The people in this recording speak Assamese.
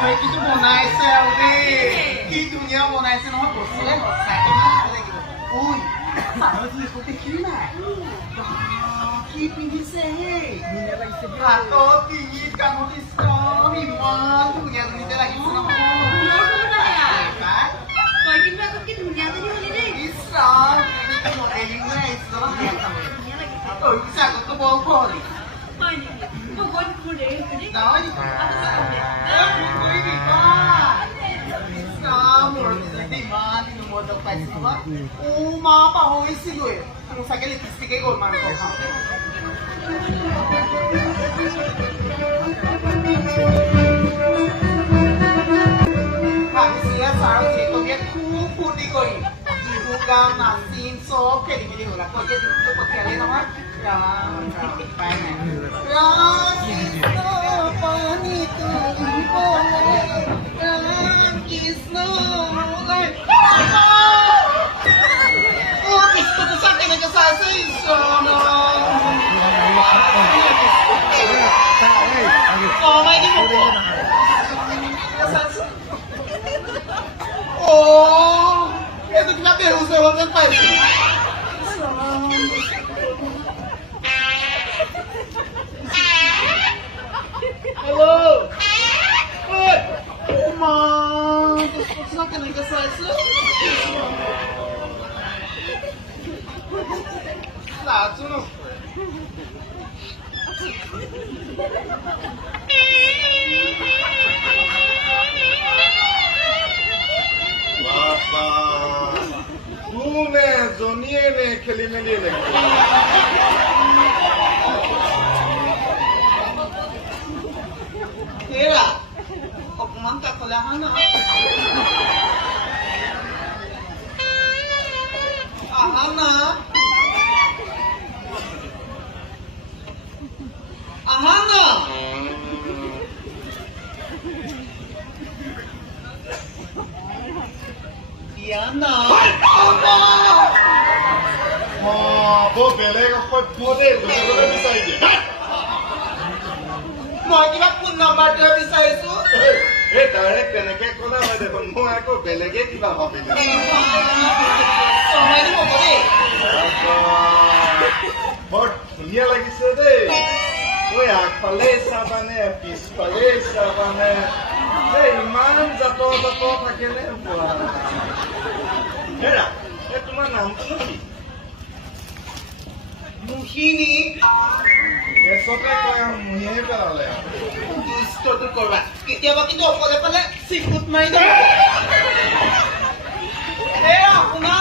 কিন্তু বনাইছে আৰু দেই কি ধুনীয়া বনাইছে নহয় বস্তুৰে সঁচাকে ভাল লাগিব ঐ চাবলৈ দেখিলি নাই কি পিন্ধিছে হেই ধুনীয়া লাগিছে হাতত ডিঙিত কাণত ইছৰাম ইমান ধুনীয়া ধুনীয়া লাগিছে নহয় তই কিন্তু আগতকে ধুনীয়া যদি হলি দেই ইছৰাম মডেলিং হৈ আহিছে নহয় তই পিছে আগতকৈ বৰ হলি হয় নেকি হ'ব মোৰ দেৰি হৈছে দেই নহয় নেকি ইমান দিনৰ মূৰত লগ পাইছিলো মা পাহৰিছিলোৱে মোৰ চাগে লিপষ্টিকে গ'ল মাংস খাওঁতে ভাবিছিলে ছাৰক জীয়েককে খুব ফূৰ্তি কৰিম বিহু গান নাচিম চব খেলি মেলি হ'ল আকৌ এতিয়া দিনটো পঠিয়ালেই নহয় ৰাম ৰাম উপায় নাই পানী ৰাম কৃষ্ণ কৃষ্ণটো চা কেনেকে চাইছে কমাই দিব এইটো কিবা বেহুচ হৈ যেন পাইছো হেল্ল' মা কেনেকে চাইছে নাচো কোনে জনীয়ে নে খেলি মেলি লাগিব হেৰা অকমান কাষলৈ আহা না আহা না আহা না দিয়া না বৰ বেলেগ অসভ্য দেই ধৰিবলৈ বিচাৰি দিয়ে মই কিবা ফোন নম্বৰটোহে বিচাৰিছো এই ডাইৰেক্ট তেনেকে ক'লে হয় দেখোন মই আকৌ বেলেগে কিবা ভাবিলো সময় দিব দেই বৰ ধুনীয়া লাগিছে দেই ঐ আগফালে চাবানে পিছফালে চাবানে ইমান জাতৰ জাতৰ থাকেনে হেৰা এই তোমাৰ নামটো কি মুহিনী গেছতে কয় মুহিয়ে পেলালে দুষ্টটো কৰবা কেতিয়াবা কিন্তু অকলে পালে চিকুট মাৰি যাব আপোনাৰ